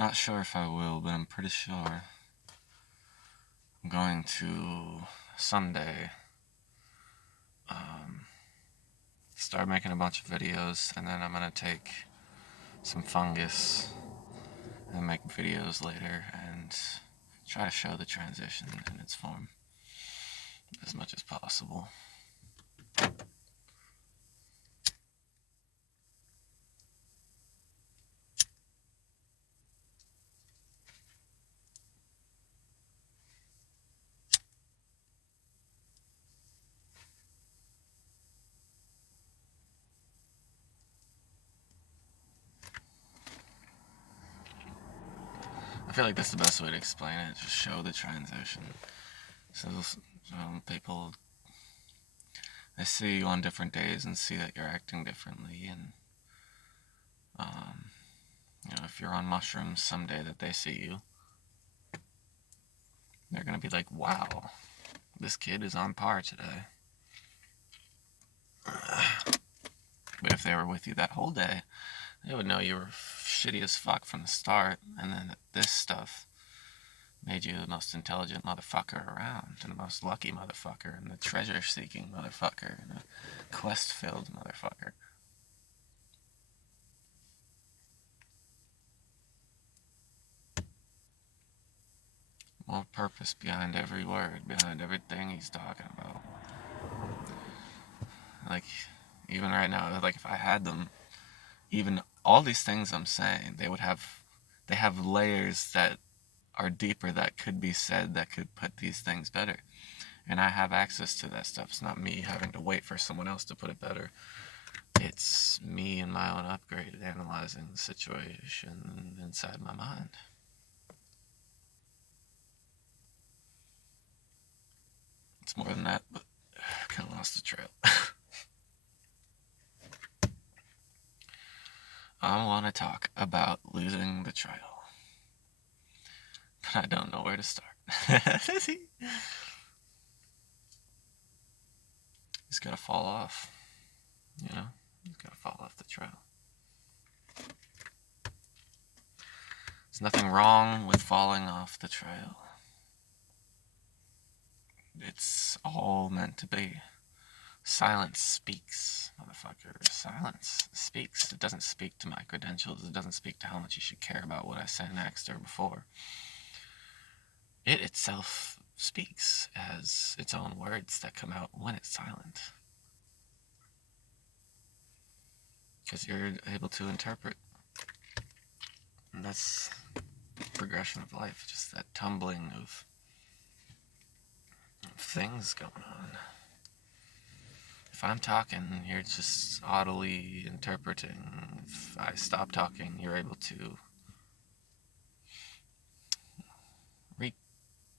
Not sure if I will, but I'm pretty sure I'm going to someday um, start making a bunch of videos, and then I'm going to take some fungus and make videos later and try to show the transition in its form as much as possible. I feel like that's the best way to explain it, just show the transition. So people, they see you on different days and see that you're acting differently, and um, if you're on mushrooms someday that they see you, they're gonna be like, wow, this kid is on par today. But if they were with you that whole day, they would know you were shitty as fuck from the start, and then this stuff made you the most intelligent motherfucker around, and the most lucky motherfucker, and the treasure-seeking motherfucker, and a quest-filled motherfucker. More purpose behind every word, behind everything he's talking about. Like, even right now, like if I had them, even all these things I'm saying, they have layers that are deeper that could be said that could put these things better. And I have access to that stuff. It's not me having to wait for someone else to put it better. It's me and my own upgrade, analyzing the situation inside my mind. It's more than that, but I kind of lost the trail. I want to talk about losing the trail, but I don't know where to start. He's got to fall off, you know? He's got to fall off the trail. There's nothing wrong with falling off the trail. It's all meant to be. Silence speaks, motherfucker. Silence speaks. It doesn't speak to my credentials. It doesn't speak to how much you should care about what I say next or before. It itself speaks as its own words that come out when it's silent. Because you're able to interpret. And that's the progression of life, just that tumbling of things going on. If I'm talking, you're just audibly interpreting. If I stop talking, you're able to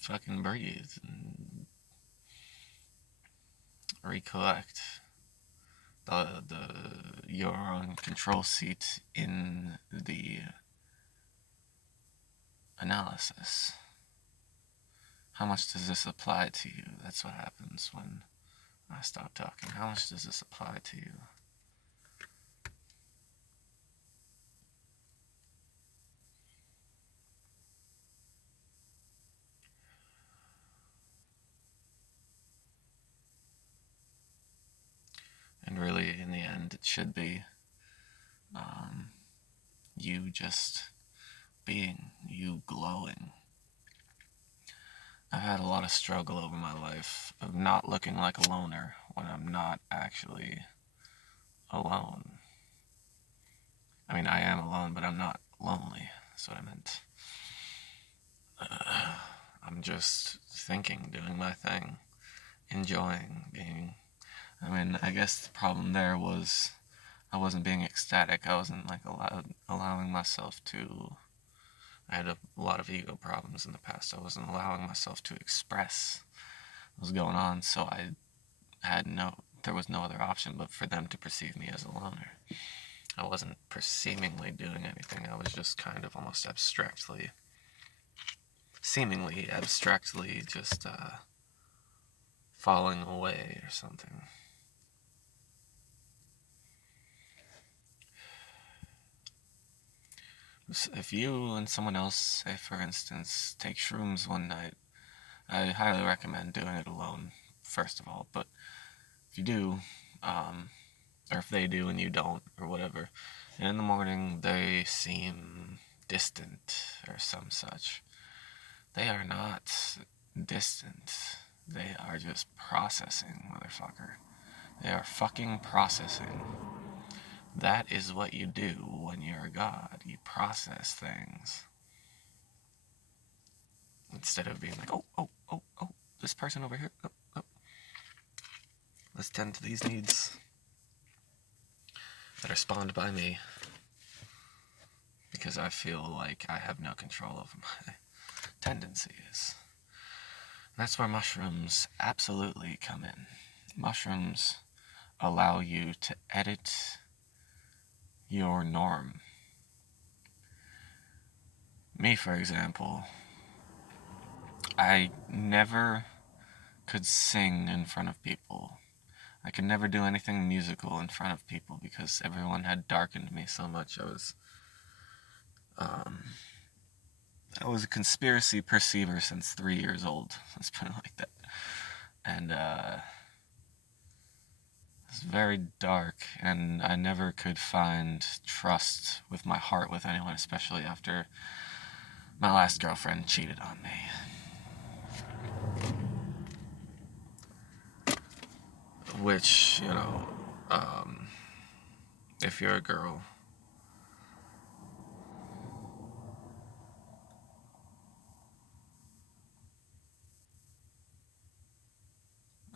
fucking breathe and recollect your own control seat in the analysis. How much does this apply to you? That's what happens when I stop talking. How much does this apply to you? And really, in the end, it should be you just being, you glowing. I've had a lot of struggle over my life of not looking like a loner when I'm not actually alone. I mean, I am alone, but I'm not lonely. That's what I meant. I'm just thinking, doing my thing, enjoying being. I mean, I guess the problem there was I wasn't being ecstatic. I wasn't like allowing myself to. I had a lot of ego problems in the past. I wasn't allowing myself to express what was going on, so there was no other option but for them to perceive me as a loner. I wasn't seemingly doing anything. I was just kind of almost seemingly abstractly just falling away or something. if you and someone else, say for instance, take shrooms one night, I highly recommend doing it alone, first of all. But if you do, or if they do and you don't, or whatever, and in the morning they seem distant or some such, they are not distant. They are just processing, motherfucker. They are fucking processing. That is what you do when you're a god. You process things. Instead of being like, oh, this person over here. Oh. Let's tend to these needs that are spawned by me. Because I feel like I have no control over my tendencies. That's where mushrooms absolutely come in. Mushrooms allow you to edit your norm. Me, for example, I never could sing in front of people. I could never do anything musical in front of people because everyone had darkened me so much. I was a conspiracy perceiver since 3 years old. Let's put it like that. And it's very dark, and I never could find trust with my heart with anyone, especially after my last girlfriend cheated on me. Which, if you're a girl,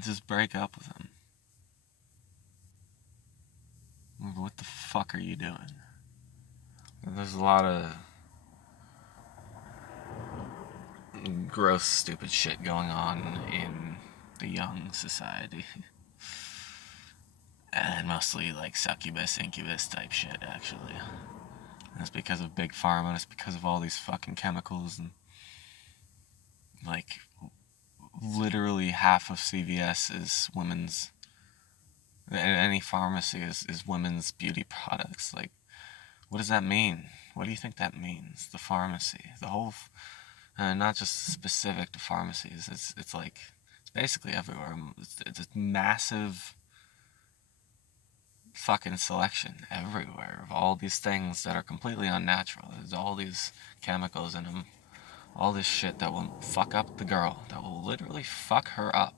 just break up with him. What the fuck are you doing? There's a lot of gross, stupid shit going on in the young society. And mostly like succubus, incubus type shit, actually. And it's because of Big Pharma, and it's because of all these fucking chemicals, and like literally half of CVS is women's, any pharmacy is women's beauty products. Like, what does that mean? What do you think that means? The pharmacy, the whole, not just specific to pharmacies. It's like it's basically everywhere. It's a massive fucking selection everywhere of all these things that are completely unnatural. There's all these chemicals in them, all this shit that will fuck up the girl, that will literally fuck her up.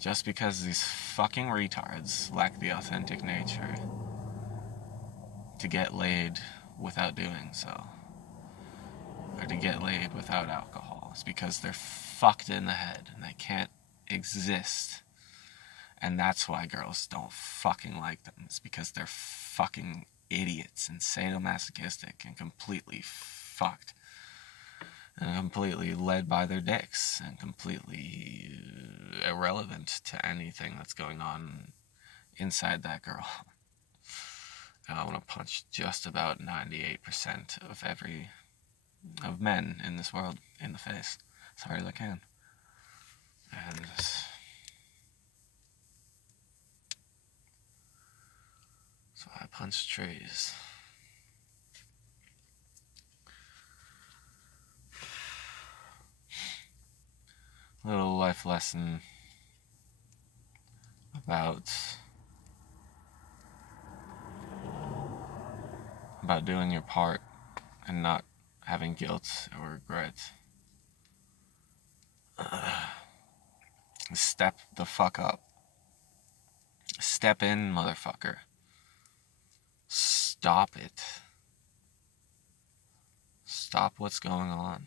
Just because these fucking retards lack the authentic nature to get laid without doing so, or to get laid without alcohol. It's because they're fucked in the head and they can't exist. And that's why girls don't fucking like them. It's because they're fucking idiots and sadomasochistic and completely fucked. And completely led by their dicks and completely irrelevant to anything that's going on inside that girl. And I want to punch just about 98% of men in this world in the face as hard as I can. And so I punch trees. Little life lesson about doing your part and not having guilt or regret. Step the fuck up. Step in, motherfucker. Stop it. Stop what's going on.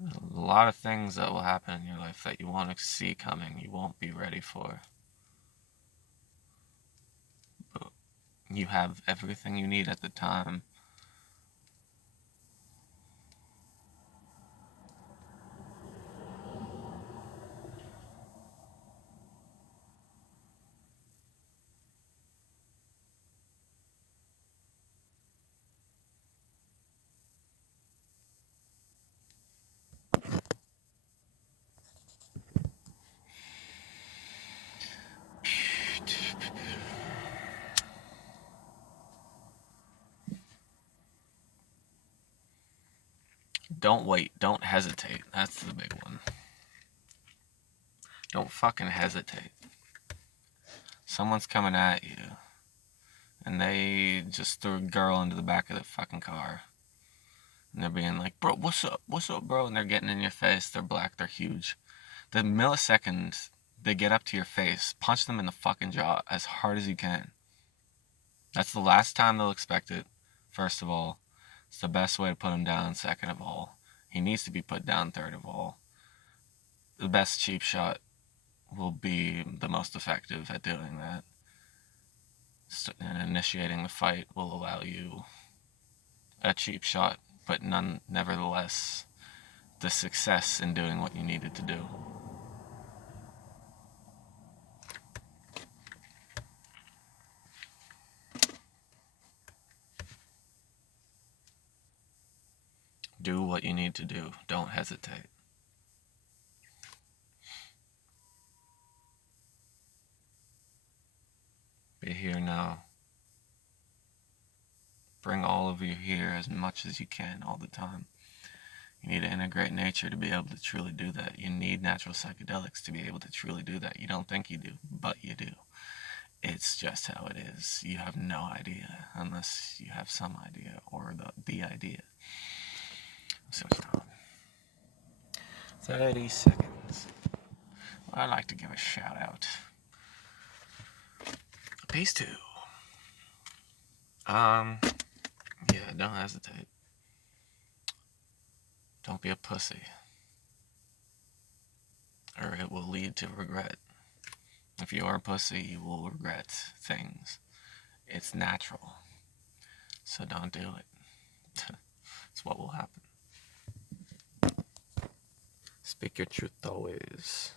There's a lot of things that will happen in your life that you want to see coming, you won't be ready for. But you have everything you need at the time. Don't wait. Don't hesitate. That's the big one. Don't fucking hesitate. Someone's coming at you, and they just threw a girl into the back of the fucking car. And they're being like, bro, what's up? What's up, bro? And they're getting in your face. They're black. They're huge. The millisecond they get up to your face, punch them in the fucking jaw as hard as you can. That's the last time they'll expect it, first of all. It's the best way to put him down, second of all. He needs to be put down, third of all. The best cheap shot will be the most effective at doing that. And initiating the fight will allow you a cheap shot, but nevertheless, the success in doing what you needed to do. Do what you need to do. Don't hesitate. Be here now. Bring all of you here as much as you can all the time. You need to integrate nature to be able to truly do that. You need natural psychedelics to be able to truly do that. You don't think you do, but you do. It's just how it is. You have no idea unless you have some idea or the idea. So much time. 30 seconds. Well, I'd like to give a shout out. Peace to. Yeah, don't hesitate. Don't be a pussy. Or it will lead to regret. If you are a pussy, you will regret things. It's natural. So don't do it. It's what will happen. Speak your truth always.